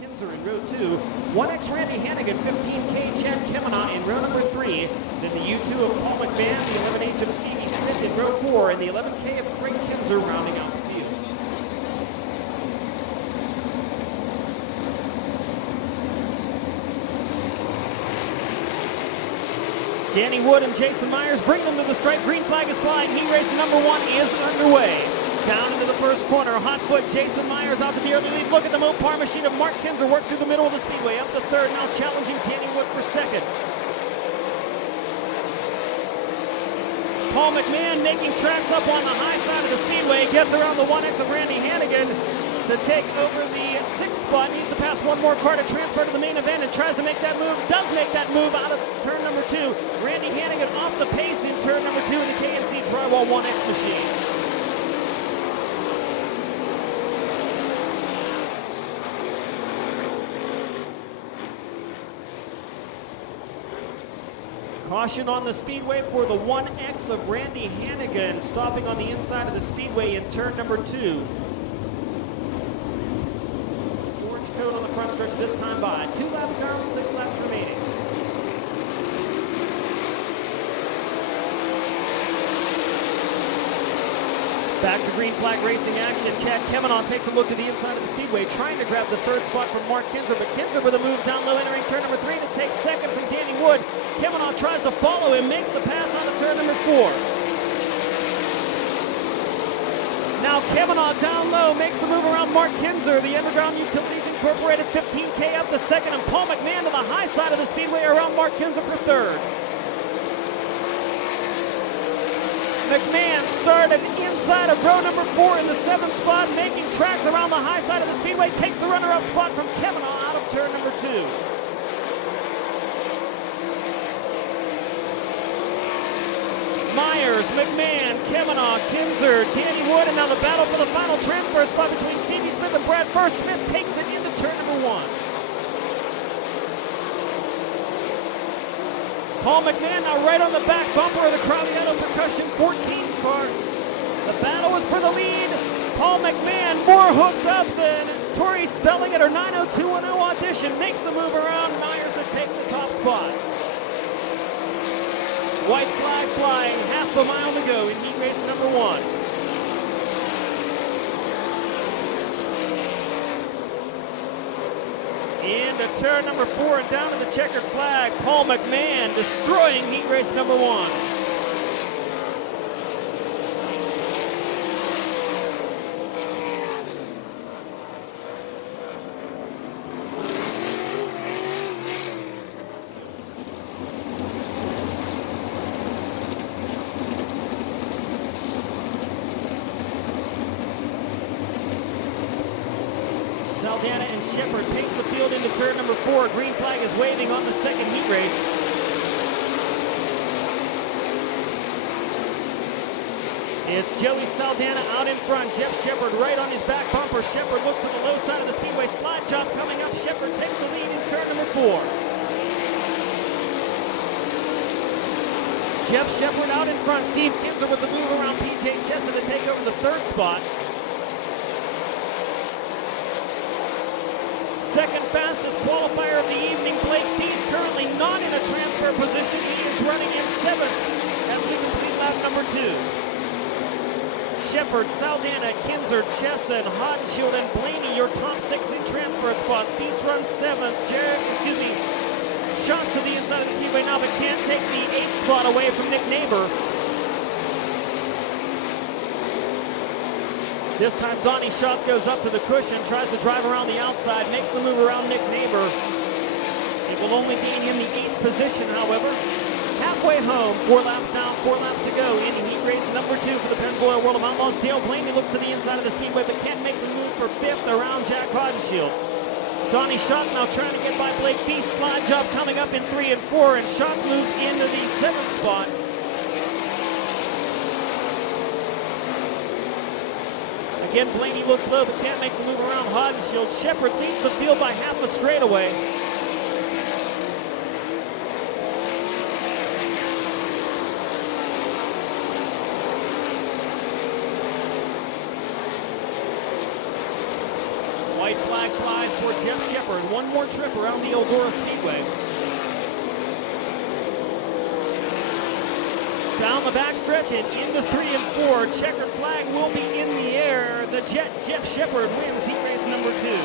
Kinzer in row 2. 1X Randy Hannigan, 15K Chad Kemenah in row number 3. Then the U2 of Paul McMahon, the 11H of Stevie Smith in row 4, and the 11K of Craig Kinzer rounding out the field. Danny Wood and Jason Myers bring them to the stripe. Green flag is flying. Heat race number 1 is underway. Down into the first corner, hot foot, Jason Myers out to the early lead. Look at the Mopar machine of Mark Kinzer work through the middle of the speedway. Up to third, now challenging Danny Wood for second. Paul McMahon making tracks up on the high side of the speedway. Gets around the 1X of Randy Hannigan to take over the 6th spot. Needs to pass one more car to transfer to the main event and tries to make that move. Does make that move out of turn number 2. Randy Hannigan off the pace in turn number 2 in the KNC Drywall 1X machine. Caution on the speedway for the 1X of Randy Hannigan, stopping on the inside of the speedway in turn number 2. Orange coat on the front stretch this time by. 2 laps down, 6 laps remaining. Back to green flag racing action. Chad Kemenah takes a look to the inside of the speedway, trying to grab the 3rd spot from Mark Kinzer, but Kinzer with a move down low, entering turn number 3 to take 2nd from Danny Wood. Kemenah tries to follow him, makes the pass out of turn number 4. Now Kemenah down low, makes the move around Mark Kinzer. The Underground Utilities Incorporated 15K up to 2nd, and Paul McMahon to the high side of the speedway around Mark Kinzer for 3rd. McMahon started inside of row number 4 in the 7th spot, making tracks around the high side of the speedway, takes the runner-up spot from Kemenah out of turn number 2. Myers, McMahon, Kemenah, Kinzer, Danny Wood, and now the battle for the final transfer spot between Stevie Smith and Brad First. Smith takes it into turn number 1. Paul McMahon now right on the back bumper of the Crowley-Otto Percussion 14 car. The battle is for the lead. Paul McMahon more hooked up than Tori Spelling at her 90210 audition. Makes the move around Myers to take the top spot. White flag flying, half a mile to go in heat race number 1. Into turn number 4 and down to the checkered flag. Paul McMahon destroying heat race number 1. Saldana and Shepard takes the field into turn number 4. Green flag is waving on the 2nd heat race. It's Joey Saldana out in front. Jeff Shepard right on his back bumper. Shepard looks to the low side of the speedway. Slide job coming up. Shepard takes the lead in turn number 4. Jeff Shepard out in front. Steve Kinzer with the move around PJ Chesson to take over the 3rd spot. Second fastest qualifier of the evening, Blake Feast, currently not in a transfer position. He is running in 7th as we complete lap number 2. Shepard, Saldana, Kinzer, Chesson, Hodenshield, and Blaney, your top 6 in transfer spots. Feast runs 7th. Shots to the inside of the speedway now, but can't take the 8th spot away from Nick Neighbor. This time Donnie Schatz goes up to the cushion, tries to drive around the outside, makes the move around Nick Neighbor. It will only gain him the 8th position, however. Halfway home, 4 laps down, 4 laps to go in heat race number 2 for the Pennzoil World of Outlaws. Dale Blaney looks to the inside of the speedway, but can't make the move for 5th around Jack Hodenshield. Donnie Schatz now trying to get by Blake Feast. Slide job coming up in 3 and 4, and Schatz moves into the 7th spot. Again, Blaney looks low, but can't make the move around Hodenshield. Shepard leads the field by half a straightaway. White flag flies, for Jeff Shepard. One more trip around the Eldora Speedway. Down the backstretch and into 3 and 4. Checkered flag will be in the air. The Jet, Jeff Shepard, wins heat race number 2.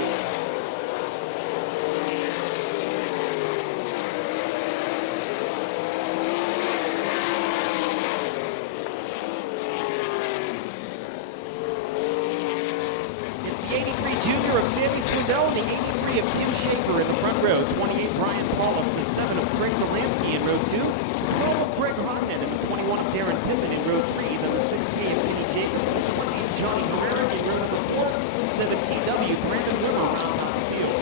Of Sammy Swindell and the 83 of Tim Schaefer in the front row. 28 Brian Paulus, the 7 of Craig Delansky in row 2. 12 of Greg Hodnett and the 21 of Darren Pittman in row 3. Then the 68 of Kenny Jacobs, the 28 Johnny Herrera in row number 4. 17W Brandon Wimmer rounds out the field.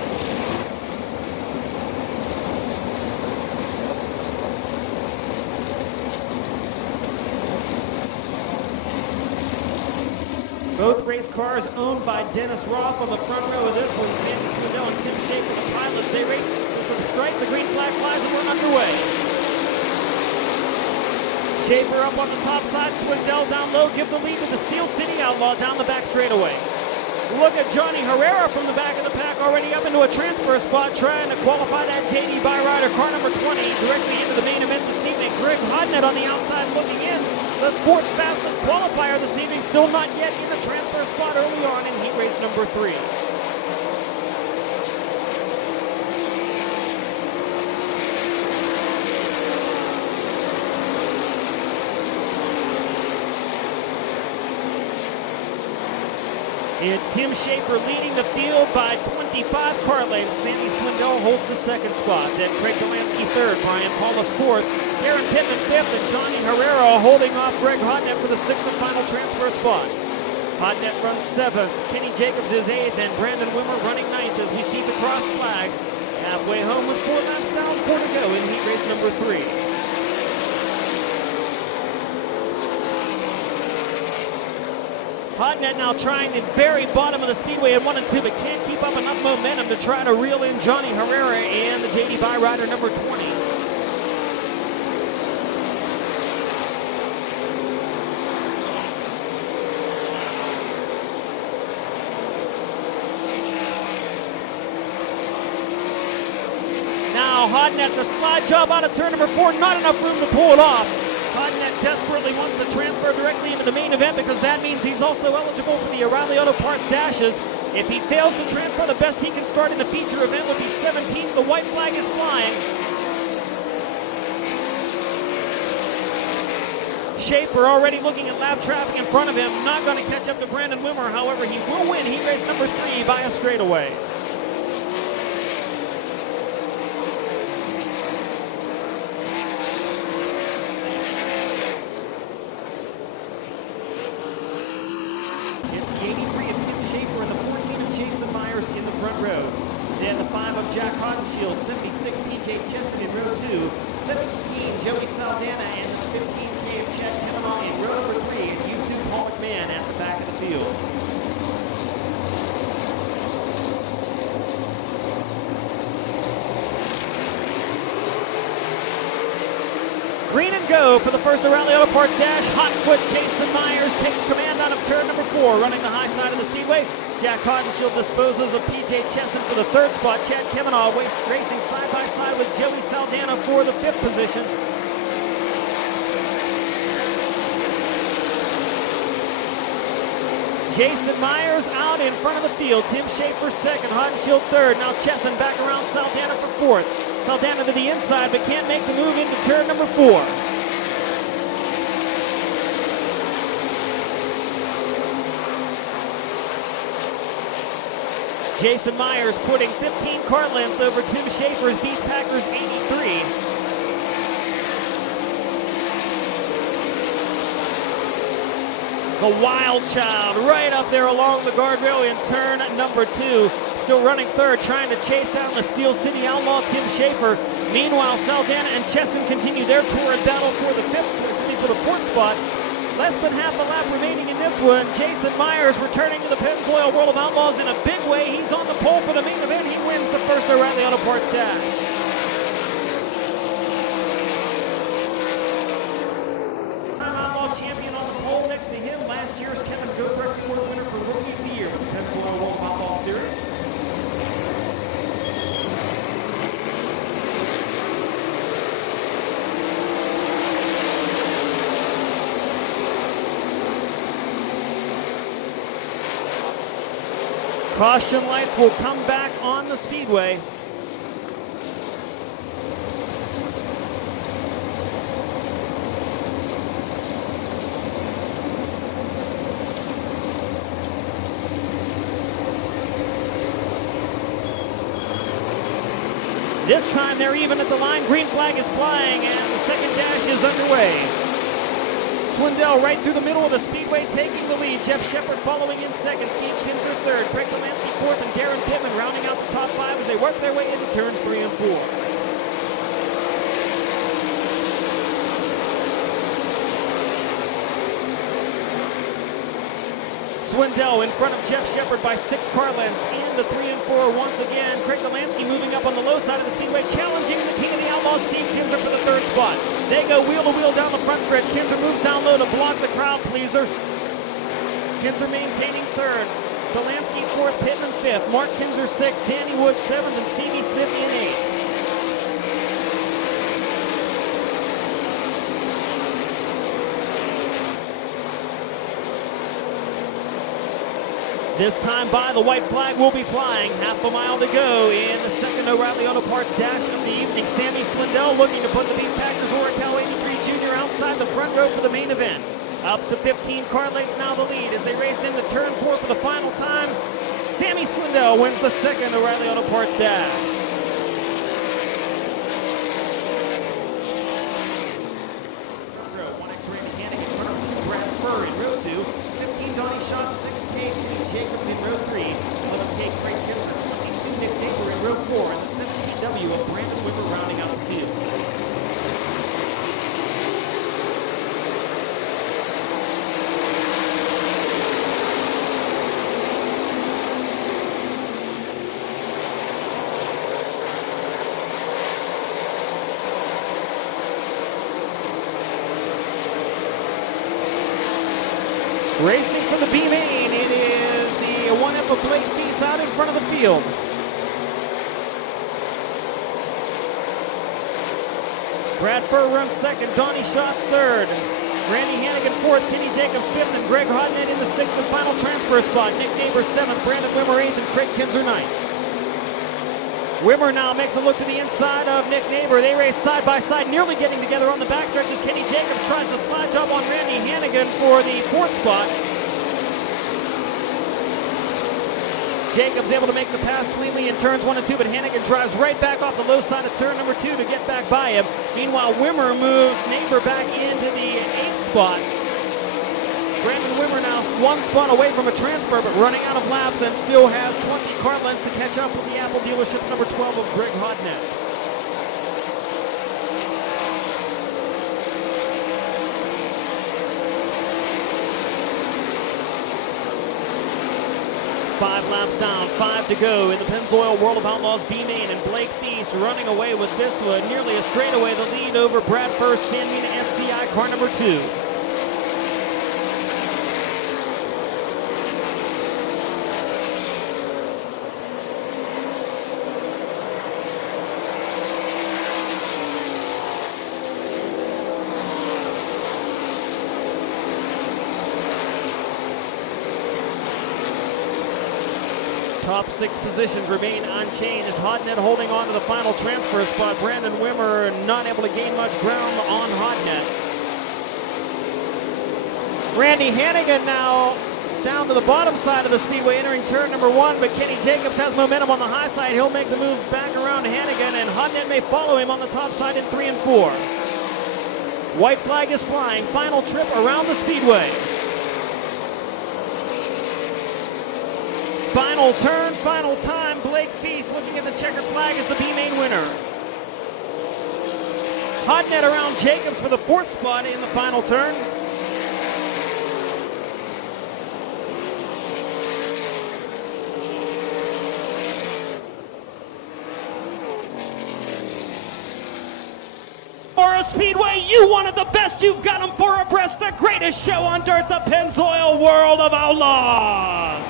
Both race cars owned by Dennis Roth. On the front row of this one, Sandy Swindell and Tim Schaefer, the pilots. They race for the stripe. The green flag flies and we're underway. Schaefer up on the top side. Swindell down low. Give the lead to the Steel City Outlaw down the back straightaway. Look at Johnny Herrera from the back of the pack, already up into a transfer spot, trying to qualify that JD Byrider car number 20 directly into the main event this evening. Greg Hodnett on the outside looking in. The 4th fastest qualifier this evening, still not yet in the transfer spot early on in heat race number 3. It's Tim Schaefer leading the field by 25 car lengths. Sammy Swindell holds the 2nd spot. Then Craig Delansky 3rd, Brian Paulus 4th, Darren Pittman 5th, and Johnny Herrera holding off Greg Hodnett for the 6th and final transfer spot. Hodnett runs 7th, Kenny Jacobs is 8th, and Brandon Wimmer running 9th as we see the cross flags. Halfway home with 4 laps down, 4 to go in heat race number 3. Hodnett now trying the very bottom of the speedway at 1 and 2, but can't keep up enough momentum to try to reel in Johnny Herrera and the JD Byrider number 20. Now Hodnett, the slide job out of turn number 4, not enough room to pull it off. Hodnett desperately wants to transfer directly into the main event because that means he's also eligible for the O'Reilly Auto Parts dashes. If he fails to transfer, the best he can start in the feature event would be 17th. The white flag is flying. Schaefer already looking at lap traffic in front of him. Not going to catch up to Brandon Wimmer. However, he will win heat race number 3 by a straightaway. Then the 5 of Jack Hodenshield, 76 PJ Chesson in row 2, 17 Joey Saldana, and the 15K of Chad Kavanaugh in row number 3, and YouTube Paul McMahon at the back of the field. Green and go for the first O'Reilly Auto Parts dash. Hot foot Jason Myers takes command out of turn number 4, running the high side of the speedway. Jack Hodenshield disposes of PJ Chesson for the 3rd spot. Chad Kavanaugh racing side by side with Joey Saldana for the 5th position. Jason Myers out in front of the field. Tim Schaefer 2nd, Hodenshield 3rd. Now Chesson back around Saldana for 4th. Saldana to the inside, but can't make the move into turn number 4. Jason Myers putting 15 car lengths over Tim Schaefer's Beef Packers 83. The Wild Child right up there along the guardrail in turn number 2. Still running 3rd, trying to chase down the Steel City Outlaw Tim Schaefer. Meanwhile, Saldana and Chesson continue their torrid battle for the 4th spot. Less than half a lap remaining in this one. Jason Myers returning to the Pennzoil World of Outlaws in a big way. He's on the pole for the main event. He wins the first O'Reilly Auto Parts dash. Outlaw champion on the pole next to him. Last year's Kevin Goodbrecht Award winner for Rookie of the Year with the Pennzoil World of Outlaws Series. Caution lights will come back on the Speedway. This time they're even at the line. Green flag is flying and the second dash is underway. Swindell right through the middle of the Speedway taking the lead. Jeff Shepard following in second. Steve Kinzer third. Craig Delansky fourth and Darren Pittman rounding out the top five as they work their way into turns 3 and 4. Swindell in front of Jeff Shepard by 6 car lengths into 3 and 4 once again. Craig Delansky moving up on the low side of the Speedway, challenging the king of the Outlaws, Steve Kinzer, for the third spot. They go wheel to wheel down the front stretch. Kinzer moves down low to block the crowd pleaser. Kinzer maintaining third. Delansky fourth, Pittman fifth. Mark Kinzer sixth, Danny Wood seventh, and Stevie Smith in eighth. This time by the white flag will be flying. Half a mile to go in the second O'Reilly Auto Parts dash of the evening. Sammy Swindell looking to put the Beef Packers Oracle 83 Jr. outside the front row for the main event. Up to 15 car lengths now the lead as they race into turn 4 for the final time. Sammy Swindell wins the second O'Reilly Auto Parts dash. Row 1X Randy Hannigan, runner 2 Brad Furr in row 2. 15 Donnie Schott, 6K Jacobs in row 3, 11K Craig Kinzer, 22 Nick Neighbor in row 4, and the 17W of Brandon Whipper rounding out the field. Racing for the B-Main, it is the 1F of Blake Feast out in front of the field. Brad Furr runs second, Donnie Schatz third. Randy Hannigan fourth, Kenny Jacobs fifth, and Greg Hodnett in the sixth and final transfer spot. Nick Neighbor seventh, Brandon Wimmer eighth, and Craig Kinzer ninth. Wimmer now makes a look to the inside of Nick Neighbor. They race side by side, nearly getting together on the backstretch as Kenny Jacobs tries the slide job on Randy Hannigan for the fourth spot. Jacobs able to make the pass cleanly in turns 1 and 2, but Hannigan drives right back off the low side of turn number 2 to get back by him. Meanwhile, Wimmer moves Neighbor back into the 8th spot. Brandon Wimmer now 1 spot away from a transfer, but running out of laps and still has 20 car lengths to catch up with the Apple dealership's number 12 of Greg Hodnett. Five laps down, 5 to go in the Pennzoil World of Outlaws B-Main, and Blake Feast running away with this one. Nearly a straightaway, the lead over Brad Furr, San Mina SCI car number 2. Top 6 positions remain unchanged. Hodnett holding on to the final transfer spot. Brandon Wimmer not able to gain much ground on Hodnett. Randy Hannigan now down to the bottom side of the Speedway entering turn number 1, but Kenny Jacobs has momentum on the high side. He'll make the move back around to Hannigan, and Hodnett may follow him on the top side in 3 and 4. White flag is flying. Final trip around the Speedway. Final turn, final time. Blake Feast looking at the checkered flag as the B-Main winner. Hodnett around Jacobs for the 4th spot in the final turn. For a Speedway, you wanted the best, you've got them for abreast. The greatest show on dirt, the Pennzoil World of Outlaws.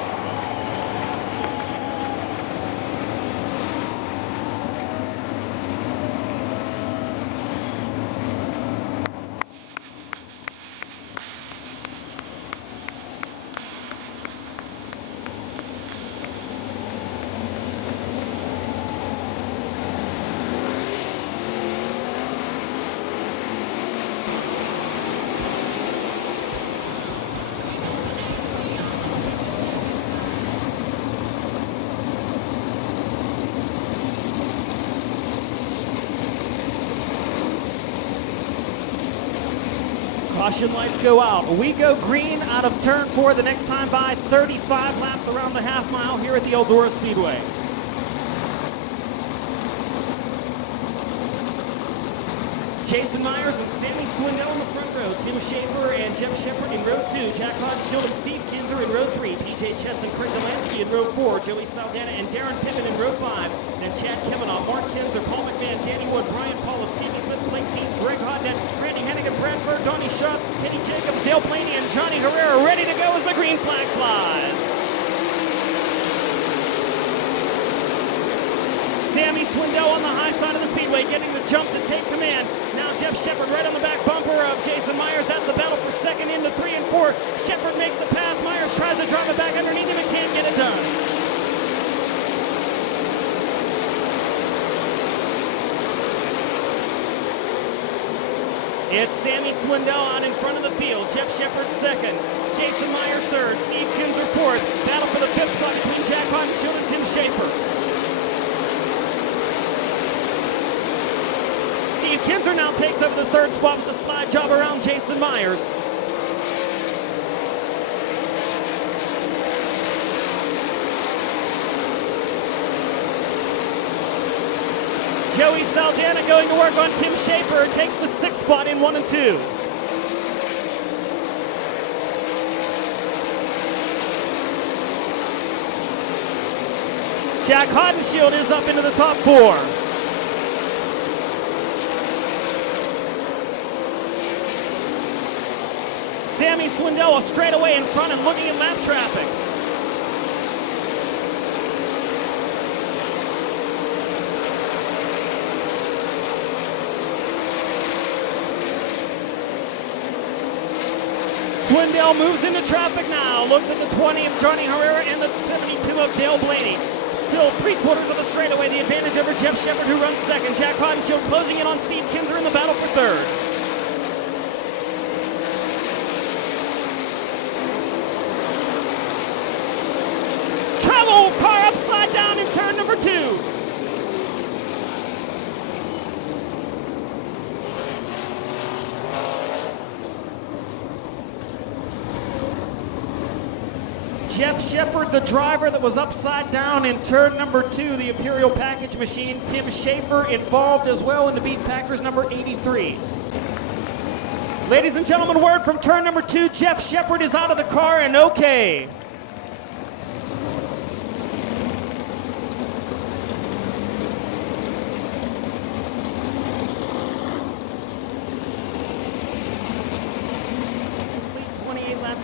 Caution lights go out. We go green out of turn 4 the next time by. 35 laps around the half mile here at the Eldora Speedway. Jason Myers and Sammy Swindell in the front row. Tim Schaefer and Jeff Shepard in row 2. Jack Hodenshield and Steve Kinzer in row 3. PJ Chess and Craig Delansky in row 4. Joey Saldana and Darren Pittman in row 5. And Chad Kemenow, Mark Kinzer, Paul McMahon, Danny Wood, Brian Paula, Stevie Smith, Blake Peace, Greg Hodnett, Randy Hennigan, Bradford, Donnie Schatz, Kenny Jacobs, Dale Blaney, and Johnny Herrera ready to go as the green flag flies. Sammy Swindell on the high side of the speedway, getting the jump to take command. Now Jeff Shepard right on the back bumper of Jason Myers. That's the battle for second into 3 and 4. Shepard makes the pass. Myers tries to drive it back underneath him and can't get it done. It's Sammy Swindell out in front of the field. Jeff Shepard second. Jason Myers third. Steve Kinzer fourth. Battle for the 5th spot between Jack Hodenshield and Tim Schaefer. Steve Kinzer now takes over the 3rd spot with a slide job around Jason Myers. Joey Saldana going to work on Tim Schaefer, takes the 6th spot in 1 and 2. Jack Hodenshield is up into the top 4. Sammy Swindell straight away in front and looking at lap traffic. Swindell moves into traffic now, looks at the 20 of Johnny Herrera and the 72 of Dale Blaney. Still 3/4 of the straightaway, the advantage over Jeff Shepard, who runs second. Jack Hodenshield closing in on Steve Kinzer in the battle for 3rd. Trouble! Car upside down in turn number 2. Jeff Shepard, the driver that was upside down in turn number 2, the Imperial Package Machine. Tim Schaefer involved as well in the Beat Packers number 83. Ladies and gentlemen, word from turn number 2, Jeff Shepard is out of the car and okay.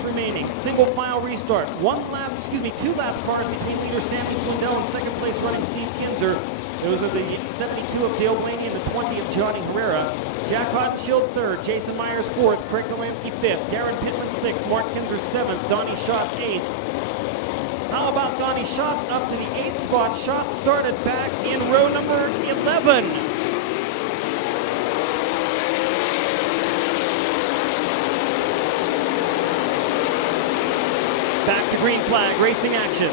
Remaining. Single file restart. 2 lap cars between leader Sammy Swindell and second place running Steve Kinzer. Those are the 72 of Dale Blaney and the 20 of Johnny Herrera. Jack Hodenshield 3rd, Jason Myers 4th, Craig Delansky 5th, Darren Pittman 6th, Mark Kinzer 7th, Donnie Schatz 8th. How about Donnie Schatz up to the 8th spot? Schatz started back in row number 11. Back to green flag, racing action.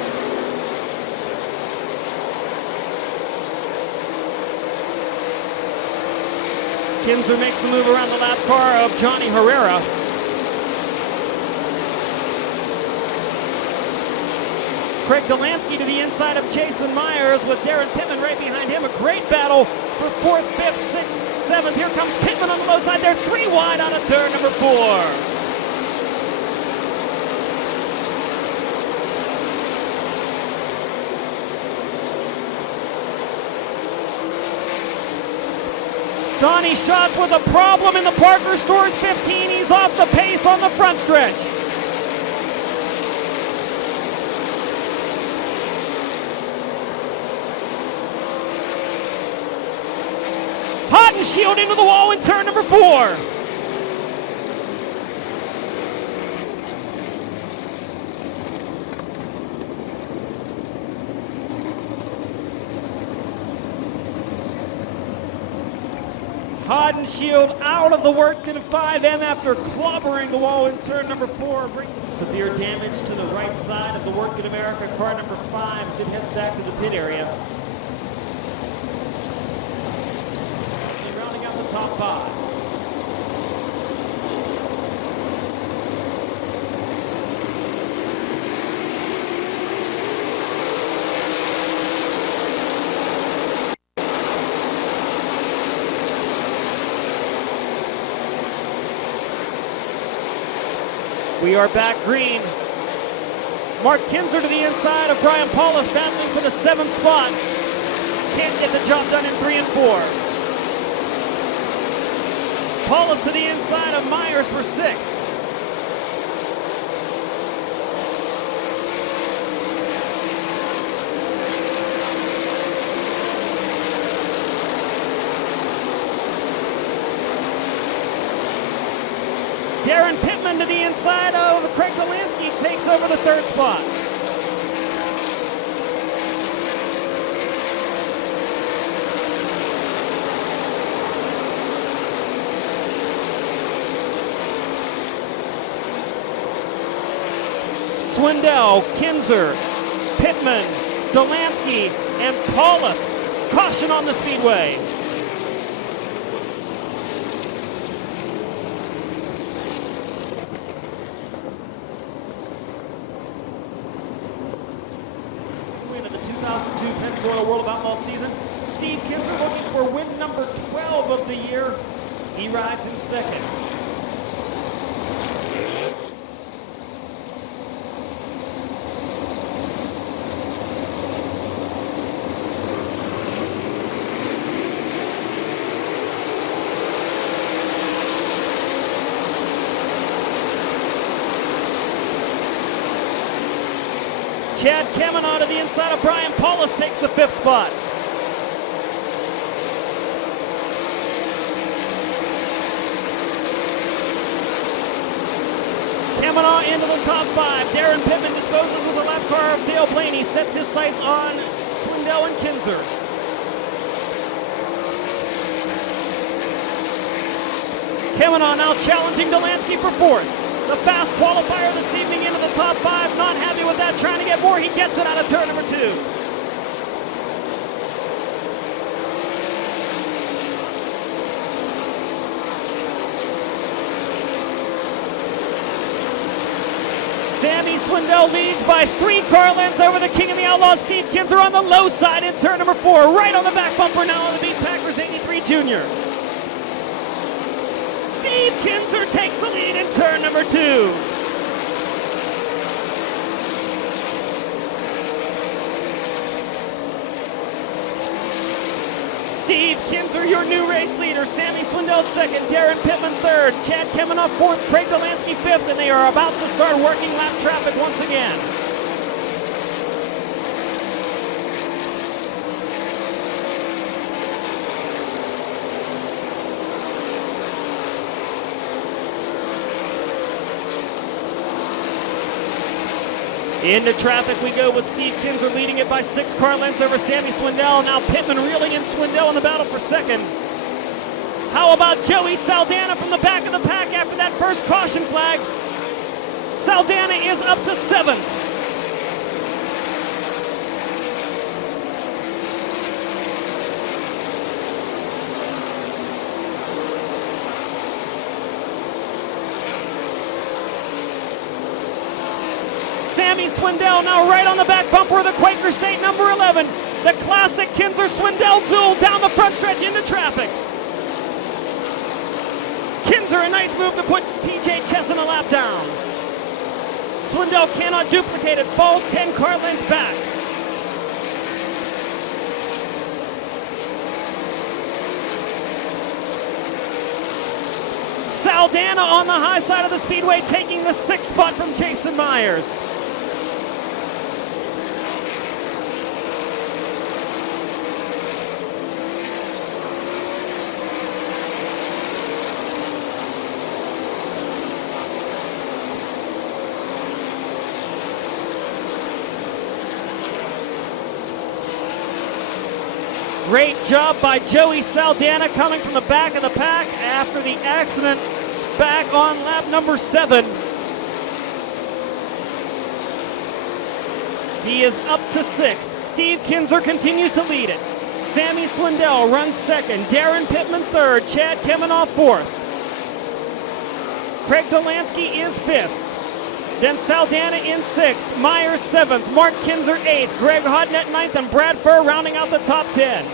Kinzer makes the move around the lap car of Johnny Herrera. Craig Delansky to the inside of Jason Myers with Darren Pittman right behind him. A great battle for 4th, 5th, 6th, 7th. Here comes Pittman on the low side. They're 3 wide out of turn number 4. Donnie Schatz with a problem in the Parker Stores 15. He's off the pace on the front stretch. Hodenshield into the wall in turn number 4. Hodenshield out of the work in 5M after clobbering the wall in turn number 4. Severe damage to the right side of the Work in America car number 5 as it heads back to the pit area. Rounding out the top 5. We are back green. Mark Kinzer to the inside of Brian Paulus, battling for the 7th spot. Can't get the job done in 3 and 4. Paulus to the inside of Myers for 6th. Darren Pittman to the inside of Craig Delansky takes over the 3rd spot. Swindell, Kinzer, Pittman, Delansky, and Paulus. Caution on the Speedway. Win of the 2002 Pennzoil World of Outlaws season. Steve Kinzer looking for win number 12 of the year. He rides in 2nd. Chad Kamenaugh to the inside of Brian Paulus takes the 5th spot. Kamenaugh into the top 5. Darren Pittman disposes of the lap car of Dale Blaney, sets his sights on Swindell and Kinzer. Kamenaugh now challenging Delansky for 4th. The fast qualifier this evening into the top 5, not happy with that, trying to get more. He gets it out of turn number 2. Sammy Swindell leads by 3 car lengths over the King of the Outlaws, Steve Kinzer, on the low side in turn number 4. Right on the back bumper now on the Beat Packers 83 Junior. Steve Kinzer takes the lead in turn number 2. Steve Kinzer, your new race leader. Sammy Swindell 2nd, Darren Pittman 3rd, Chad Kamenaugh 4th, Craig Delansky 5th, and they are about to start working lap traffic once again. Into traffic we go with Steve Kinzer leading it by 6 car lengths over Sammy Swindell. Now Pittman reeling in Swindell in the battle for 2nd. How about Joey Saldana from the back of the pack after that first caution flag? Saldana is up to 7th. Sammy Swindell now right on the back bumper of the Quaker State number 11. The classic Kinzer-Swindell duel down the front stretch into traffic. Kinzer, a nice move to put PJ Chess in a lap down. Swindell cannot duplicate it, falls 10 car lengths back. Saldana on the high side of the Speedway taking the 6th spot from Jason Myers. Great job by Joey Saldana coming from the back of the pack after the accident back on lap number 7. He is up to 6th. Steve Kinzer continues to lead it. Sammy Swindell runs 2nd. Darren Pittman 3rd. Chad Kamenaugh 4th. Craig Delansky is 5th. Then Saldana in 6th. Myers 7th. Mark Kinzer 8th. Greg Hodnett 9th. And Brad Furr rounding out the top 10.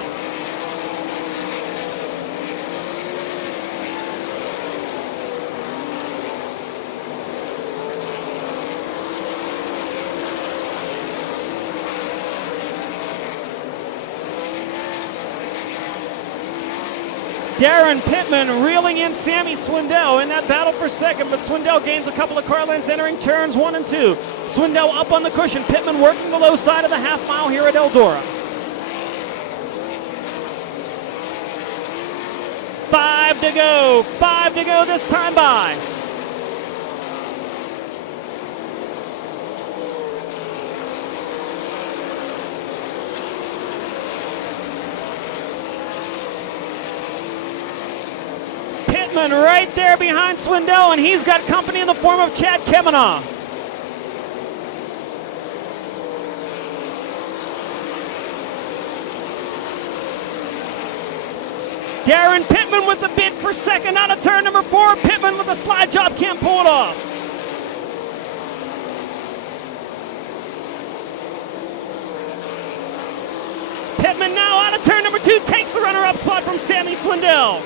Darren Pittman reeling in Sammy Swindell in that battle for second, but Swindell gains a couple of car lengths entering turns 1 and 2. Swindell up on the cushion. Pittman working the low side of the half mile here at Eldora. 5 to go. 5 to go this time by. Pittman right there behind Swindell, and he's got company in the form of Chad Kemanaugh. Darren Pittman with the bid for second out of turn number 4. Pittman with a slide job, can't pull it off. Pittman now out of turn number 2, takes the runner-up spot from Sammy Swindell.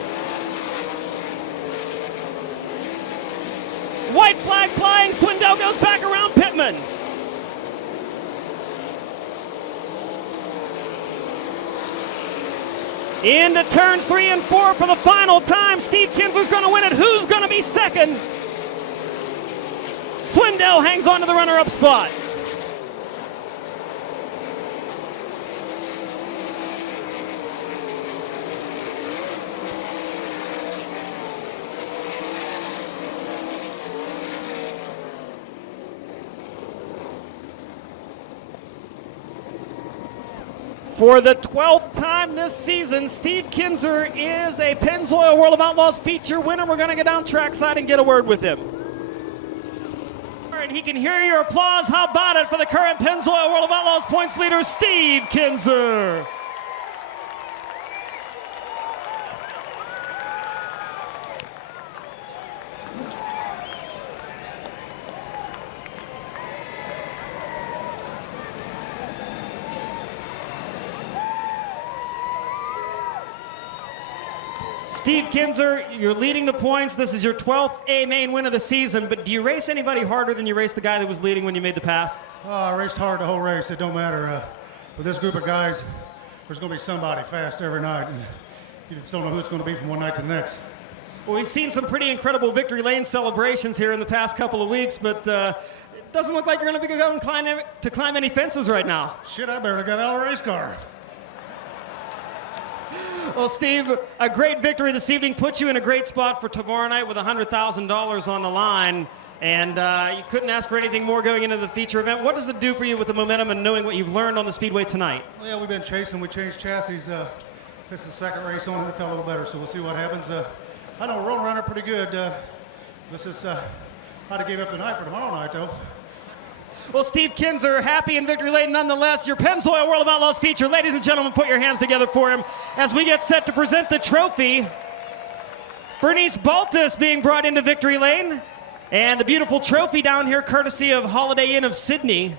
White flag flying, Swindell goes back around Pittman. Into turns 3 and 4 for the final time. Steve Kinser's going to win it. Who's going to be second? Swindell hangs on to the runner-up spot. For the 12th time this season, Steve Kinser is a Pennzoil World of Outlaws feature winner. We're going to go down trackside and get a word with him. All right, he can hear your applause. How about it for the current Pennzoil World of Outlaws points leader, Steve Kinser. Steve Kinser, you're leading the points. This is your 12th A main win of the season, but do you race anybody harder than you raced the guy that was leading when you made the pass? I raced hard the whole race. It don't matter. With this group of guys, there's going to be somebody fast every night. And you just don't know who it's going to be from one night to the next. Well, we've seen some pretty incredible victory lane celebrations here in the past couple of weeks, but it doesn't look like you're going to be going to climb any fences right now. Shit, I barely got out of the race car. Well, Steve, a great victory this evening puts you in a great spot for tomorrow night with $100,000 on the line, and you couldn't ask for anything more going into the feature event. What does it do for you with the momentum and knowing what you've learned on the Speedway tonight? Well, we've been chasing. We changed chassis. This is the second race on it. It felt a little better, so we'll see what happens. I know we're rolling around it pretty good. This is I'd have gave up tonight for tomorrow night, though. Well, Steve Kinser, happy in victory lane nonetheless. Your Pennzoil World of Outlaws feature. Ladies and gentlemen, put your hands together for him as we get set to present the trophy. Bernice Baltus being brought into victory lane. And the beautiful trophy down here, courtesy of Holiday Inn of Sydney.